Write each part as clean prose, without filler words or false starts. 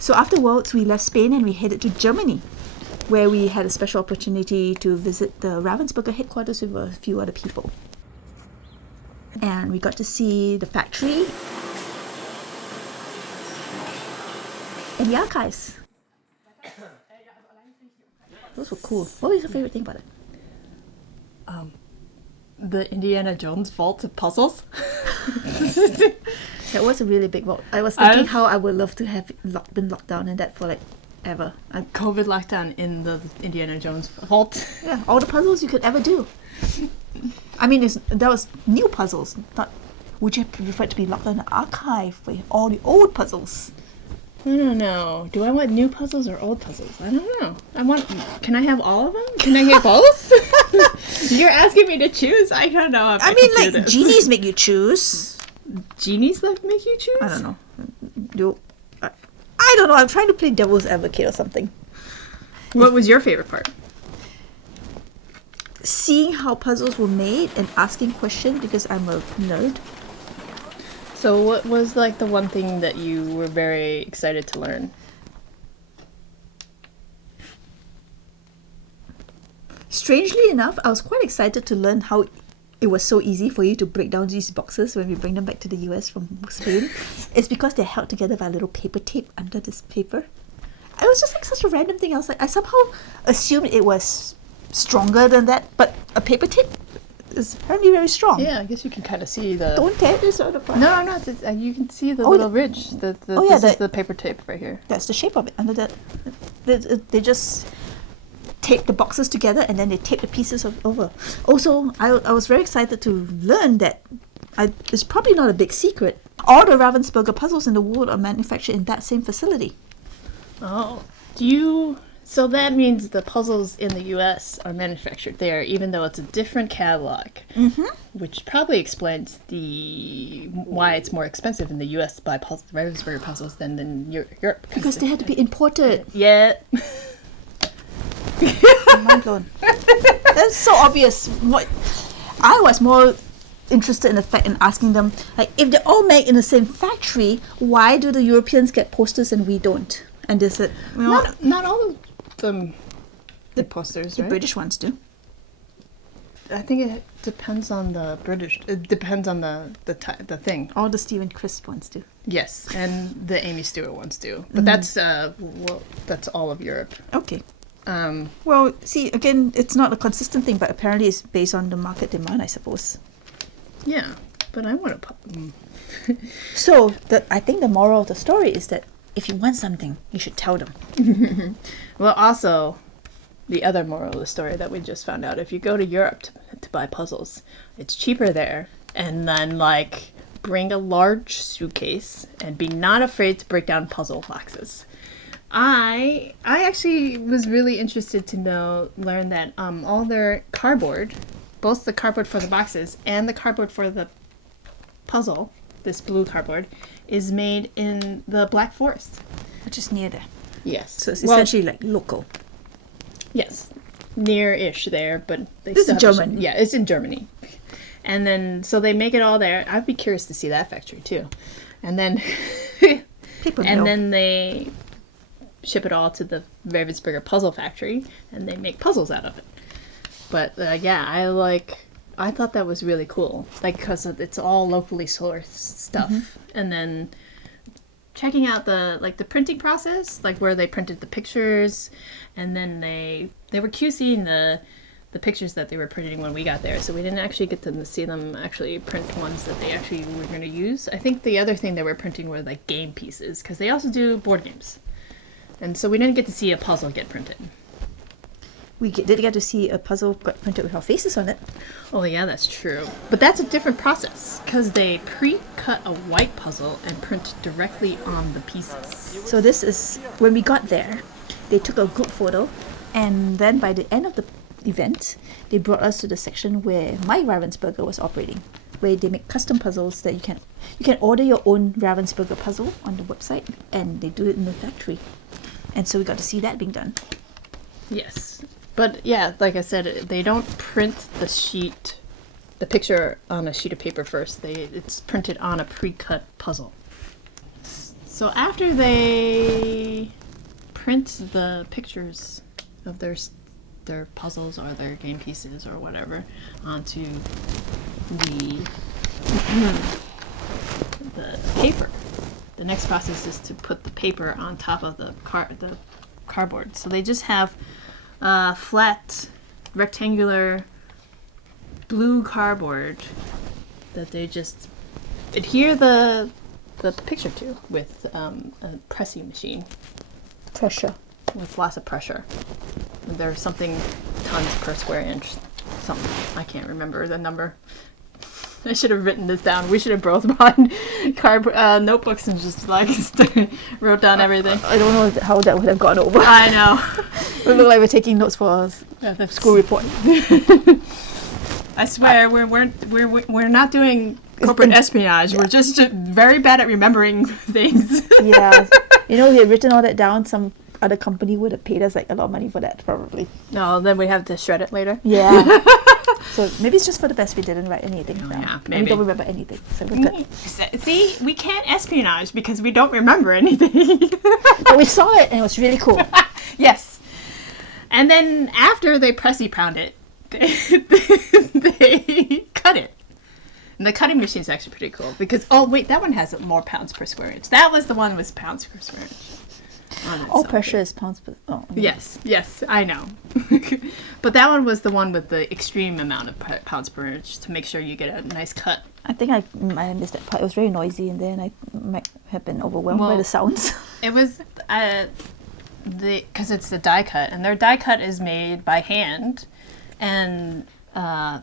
So afterwards, we left Spain and we headed to Germany, where we had a special opportunity to visit the Ravensburger headquarters with a few other people. And we got to see the factory and the archives. Those were cool. What was your favorite thing about it? The Indiana Jones vault of puzzles. That was a really big vault. I was thinking how I would love to have been locked down in that for like ever. COVID lockdown in the Indiana Jones vault. Yeah, all the puzzles you could ever do. I mean, that was new puzzles. Not, would you prefer to be locked in an archive for all the old puzzles? I don't know. Do I want new puzzles or old puzzles? I don't know. Can I have all of them? Can I have both? You're asking me to choose? I don't know if I mean, can do like, this. genies make you choose. Genies that make you choose? I don't know. I don't know. I'm trying to play devil's advocate or something. What was your favorite part? Seeing how puzzles were made and asking questions because I'm a nerd. So what was like the one thing that you were very excited to learn? Strangely enough, I was quite excited to learn how it was so easy for you to break down these boxes when we bring them back to the US from Spain. It's because they're held together by a little paper tape under this paper. It was just like such a random thing. I somehow assumed it was stronger than that, but a paper tape is apparently very strong. Yeah, I guess you can kind of see the... Don't tear this out of the No, you can see the little ridge. This is the paper tape right here. That's the shape of it. Under that, they just tape the boxes together and then they tape the pieces over. Also, I was very excited to learn that it's probably not a big secret. All the Ravensburger puzzles in the world are manufactured in that same facility. Oh, so that means the puzzles in the U.S. are manufactured there, even though it's a different catalog, which probably explains why it's more expensive in the U.S. to buy Ravensburger puzzles than in Europe. Because they had to be imported. Yeah. I'm mind blown. That's so obvious. I was more interested in the fact in asking them, like, if they're all made in the same factory, why do the Europeans get posters and we don't? And they said, not all of them. The posters, the right? British ones do. I think it depends on the British. It depends on the thing. All the Stephen Crisp ones do. Yes, and the Amy Stewart ones do. But that's all of Europe. Okay. Well, see, again, it's not a consistent thing, but apparently it's based on the market demand, I suppose. Yeah, but I want to... So, I think the moral of the story is that if you want something, you should tell them. Well, also, the other moral of the story that we just found out, if you go to Europe to buy puzzles, it's cheaper there. And then, like, bring a large suitcase and be not afraid to break down puzzle boxes. I actually was really interested to learn that all their cardboard, both the cardboard for the boxes and the cardboard for the puzzle, this blue cardboard, is made in the Black Forest. Which is near there. Yes. So it's essentially like local. Yes. Near-ish there, but they This still is have Germany. Yeah, it's in Germany. And then, so they make it all there. I'd be curious to see that factory too. And then... And then they ship it all to the Ravensburger puzzle factory, and they make puzzles out of it. But yeah, I thought that was really cool, like, because it's all locally sourced stuff. And then checking out the printing process, like where they printed the pictures, and then they were QCing the pictures that they were printing when we got there, so we didn't actually get to see them actually print ones that they actually were going to use. I think the other thing they were printing were like game pieces, because they also do board games. And so we didn't get to see a puzzle get printed. We did get to see a puzzle got printed with our faces on it. Oh yeah, that's true. But that's a different process, because they pre-cut a white puzzle and print directly on the pieces. So this is, when we got there, they took a group photo, and then by the end of the event, they brought us to the section where my Ravensburger was operating, where they make custom puzzles that you can order your own Ravensburger puzzle on the website, and they do it in the factory. And so we got to see that being done. Yes. But yeah, like I said, they don't print the picture on a sheet of paper first. It's printed on a pre-cut puzzle. So after they print the pictures of their puzzles or their game pieces or whatever onto the the paper. The next process is to put the paper on top of the cardboard. So they just have flat, rectangular, blue cardboard that they just adhere the picture to with a pressing machine. Pressure. With lots of pressure. There's something tons per square inch. Something. I can't remember the number. I should have written this down. We should have both bought notebooks and just like wrote down everything. I don't know how that would have gone over. I know. We look like we're taking notes for our school report. I swear we're not doing corporate espionage. We're just very bad at remembering things. Yeah. You know, we had written all that down. Some other company would have paid us like a lot of money for that, probably. No, then we have to shred it later. Yeah. So maybe it's just for the best we didn't write anything down. Yeah, maybe. And we don't remember anything. So we're good. See, we can't espionage because we don't remember anything. But we saw it and it was really cool. Yes. And then after they pressy pound it, they cut it. And the cutting machine is actually pretty cool because, oh wait, that one has more pounds per square inch. That was the one with pounds per square inch. All pressure is pounds per... Oh. Yes, I know. But that one was the one with the extreme amount of pounds per inch to make sure you get a nice cut. I think I might have missed that part. It was very noisy and then I might have been overwhelmed by the sounds. It was... because it's the die cut, and their die cut is made by hand and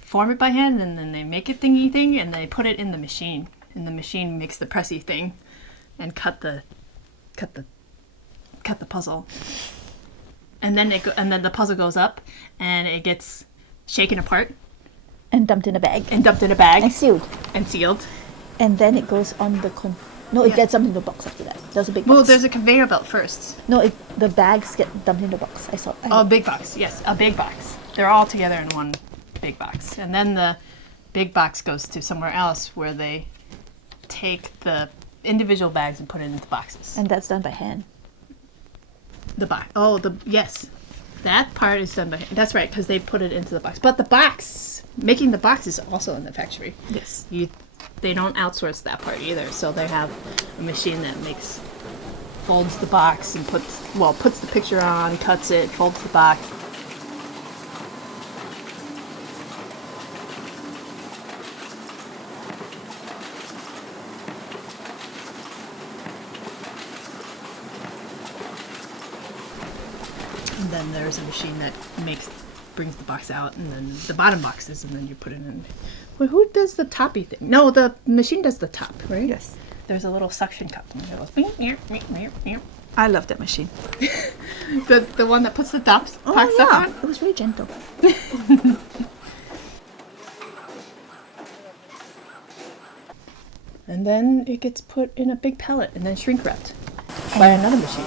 form it by hand, and then they make it thingy thing and they put it in the machine, and the machine makes the pressy thing and cut the puzzle, and then the puzzle goes up and it gets shaken apart and dumped in a bag and sealed and then it goes on the it gets dumped in the box after that. There's a big box. Well, there's a conveyor belt first. No, the bags get dumped in the box. I saw. Oh, big box. Yes, a big box. They're all together in one big box. And then the big box goes to somewhere else where they take the individual bags and put it into boxes. And that's done by hand. Yes. That part is done by hand. That's right, because they put it into the box. But making the box is also in the factory. Yes. They don't outsource that part either, so they have a machine that folds the box and puts the picture on, cuts it, folds the box. And then there's a machine that brings the box out, and then the bottom boxes, and then you put it in. Well, who does the toppy thing? No, the machine does the top, right? Yes. There's a little suction cup, and it goes. I love that machine. the one that puts the tops. Oh yeah, it was really gentle. And then it gets put in a big pellet and then shrink wrapped by another machine.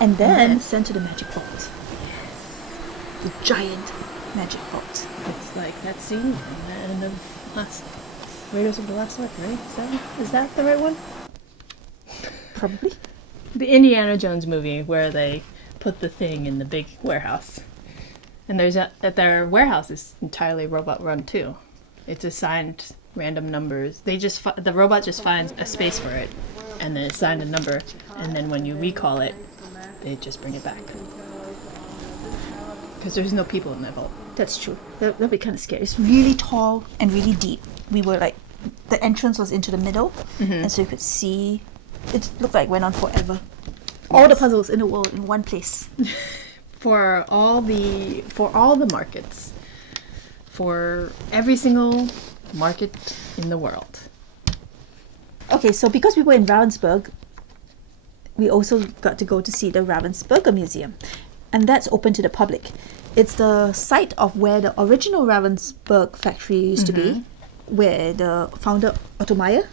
And then sent to the magic vault. The giant magic vault. It's like that scene from the end of Raiders of the Lost Ark, right? Is that the right one? Probably. The Indiana Jones movie where they put the thing in the big warehouse. And their warehouse is entirely robot run too. It's assigned random numbers. The robot just finds a space for it, and then assign a number, and then when you recall it, they just bring it back. Because there's no people in that vault. That's true. That'd be kind of scary. It's really tall and really deep. We were like, the entrance was into the middle, and so you could see it looked like it went on forever. All the puzzles in the world in one place. For all the markets. For every single market in the world. Okay, so because we were in Ravensburg, we also got to go to see the Ravensburger Museum. And that's open to the public. It's the site of where the original Ravensburg factory used to be, where the founder Otto Meyer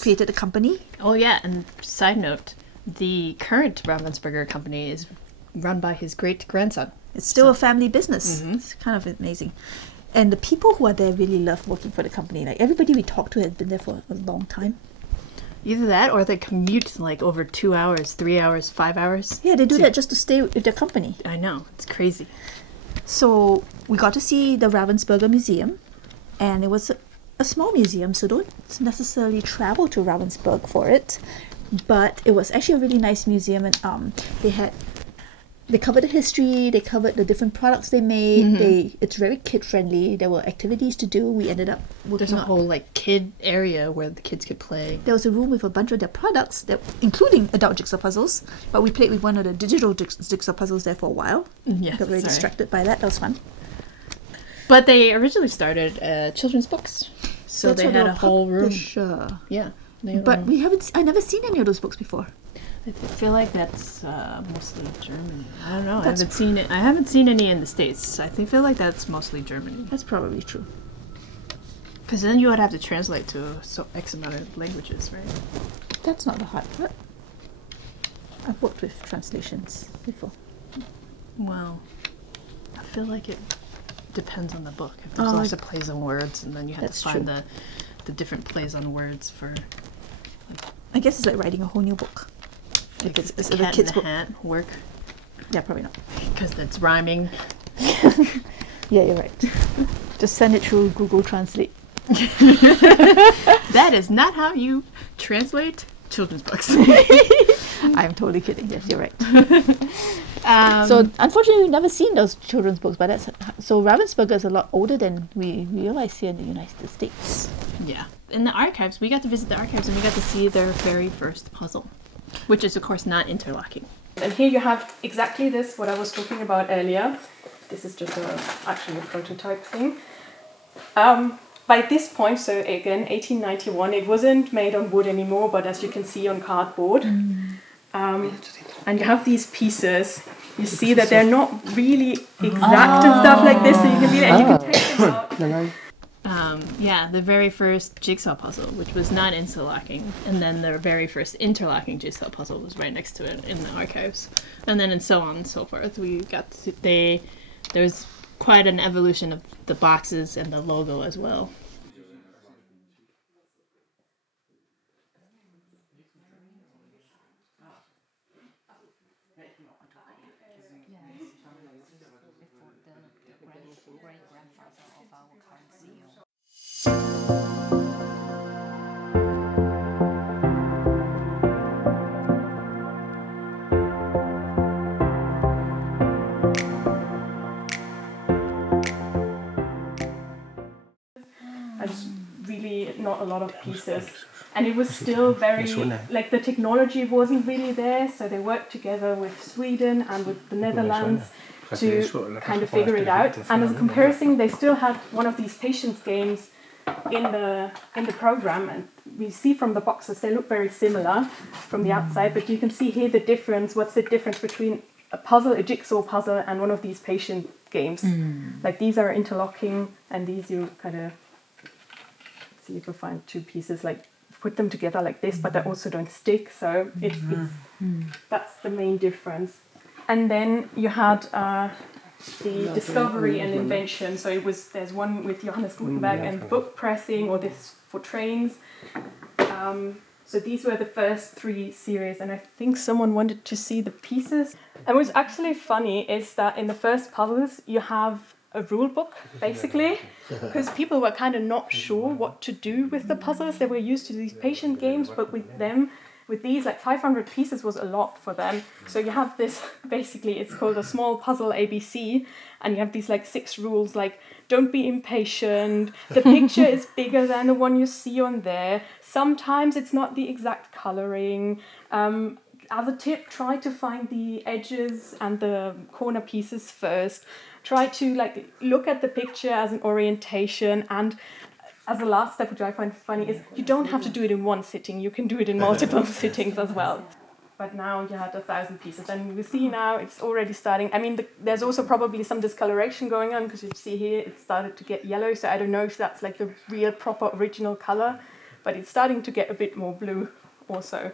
created the company. Oh yeah, and side note, the current Ravensburger company is run by his great-grandson. It's still a family business. It's kind of amazing. And the people who are there really love working for the company. Like everybody we talked to has been there for a long time. Either that or they commute like over 2 hours, 3 hours, 5 hours. Yeah, they do that just to stay with their company. I know, it's crazy. So we got to see the Ravensburger Museum, and it was a small museum, so don't necessarily travel to Ravensburg for it. But it was actually a really nice museum, and they covered the history, they covered the different products they made. It's very kid friendly. There were activities to do. We ended up There's a whole like kid area where the kids could play. There was a room with a bunch of their products, including adult jigsaw puzzles. But we played with one of the digital jigsaw puzzles there for a while. Yeah, Got very distracted by that. That was fun. But they originally started children's books, so That's they what had a whole room. publisher. Yeah, But I never seen any of those books before. I feel like that's mostly Germany. I don't know. I haven't seen it. I haven't seen any in the States. Feel like that's mostly Germany. That's probably true. Because then you would have to translate to X amount of languages, right? That's not the hard part. I've worked with translations before. Well, I feel like it depends on the book. If there's lots of plays on words, and then you have to find the different plays on words for. I guess it's like writing a whole new book. If it's a kid's book. Hat work. Yeah, probably not. Because that's rhyming. Yeah, you're right. Just send it through Google Translate. That is not how you translate children's books. I'm totally kidding. Yes, you're right. So unfortunately, we've never seen those children's books, but so Ravensburger is a lot older than we realize here in the United States. Yeah. In the archives, we got to visit the archives and we got to see their very first puzzle, which is of course not interlocking. And here you have exactly this, what I was talking about earlier. This is just actually a prototype thing. By this point, so again, 1891, it wasn't made on wood anymore, but as you can see on cardboard. And you have these pieces. You see that they're not really exact and stuff like this, so you can and you can take them out. Yeah, the very first jigsaw puzzle, which was not interlocking, and then the very first interlocking jigsaw puzzle was right next to it in the archives, and then and so on and so forth. We got to there was quite an evolution of the boxes and the logo as well. Really not a lot of pieces, and it was still very like the technology wasn't really there, so they worked together with Sweden and with the Netherlands to kind of figure it out. And as a comparison, they still had one of these patience games in the program, and we see from the boxes they look very similar from the outside, but you can see here the difference. What's the difference between a jigsaw puzzle and one of these patient games? Like these are interlocking, and these you kind of see if you find two pieces, like put them together like this, but they also don't stick, so that's the main difference. And then you had the discovery and invention, so there's one with Johannes Gutenberg and book pressing, or this for trains. So these were the first 3 series, and I think someone wanted to see the pieces. And what's actually funny is that in the first puzzles you have a rule book, basically, because people were kind of not sure what to do with the puzzles. They were used to these patient games, but with them with these, like 500 pieces was a lot for them. So you have this, basically it's called a small puzzle ABC, and you have these like 6 rules, like don't be impatient, the picture is bigger than the one you see on there, sometimes it's not the exact coloring. As a tip, try to find the edges and the corner pieces first. Try to like look at the picture as an orientation, and as a last step, which I find funny, is you don't have to do it in one sitting, you can do it in multiple sittings as well. But now you had 1,000 pieces, and we see now it's already starting. I mean, there's also probably some discoloration going on, because you see here it started to get yellow, so I don't know if that's like the real proper original color, but it's starting to get a bit more blue also.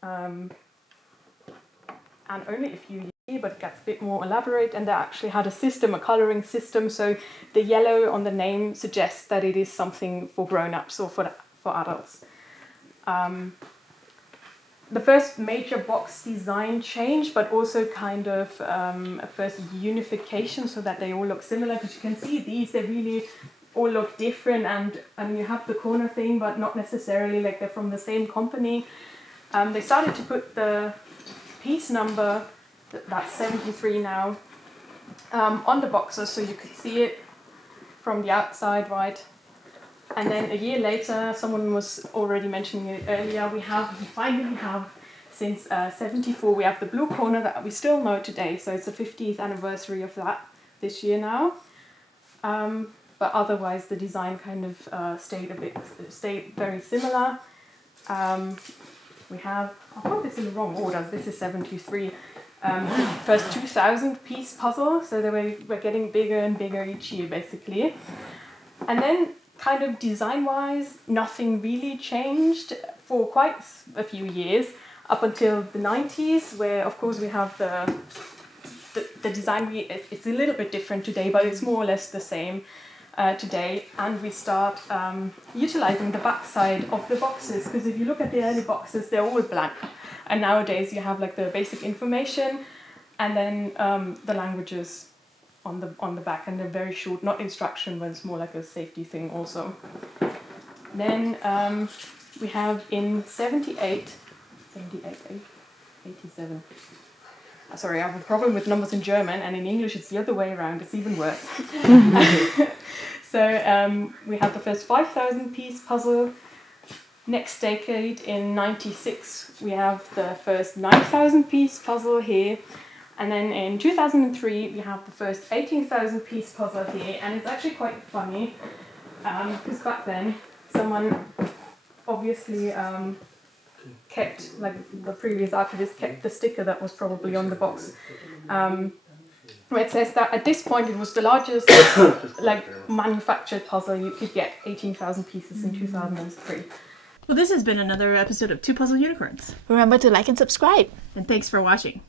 And only a few years, but it gets a bit more elaborate, and they actually had a system, a coloring system, so the yellow on the name suggests that it is something for grown-ups or for adults. The first major box design change, but also kind of a first unification so that they all look similar, because you can see these, they really all look different, and you have the corner thing, but not necessarily like they're from the same company. They started to put the piece number, that's 73 now, on the boxes so you could see it from the outside, right? And then a year later, someone was already mentioning it earlier, we finally have, since 74, we have the blue corner that we still know today, so it's the 50th anniversary of that this year now. But otherwise the design kind of stayed very similar. We have, I put this in the wrong order, this is 73. First 2,000 piece puzzle, so we're getting bigger and bigger each year basically. And then kind of design-wise, nothing really changed for quite a few years, up until the 90s, where of course we have the design, it's a little bit different today, but it's more or less the same today, and we start utilizing the backside of the boxes, because if you look at the early boxes, they're all blank, and nowadays you have like the basic information, and then the languages on the back, and they're very short, not instruction, but it's more like a safety thing also. Then we have in 87. Sorry, I have a problem with numbers in German, and in English it's the other way around, it's even worse. So we have the first 5,000 piece puzzle. Next decade, in 96, we have the first 9,000 piece puzzle here. And then in 2003, we have the first 18,000 piece puzzle here. And it's actually quite funny, because back then, someone obviously kept, like the previous archivist, kept the sticker that was probably on the box. Where it says that at this point it was the largest like manufactured puzzle you could get, 18,000 pieces in 2003. Well, this has been another episode of Two Puzzle Unicorns. Remember to like and subscribe. And thanks for watching.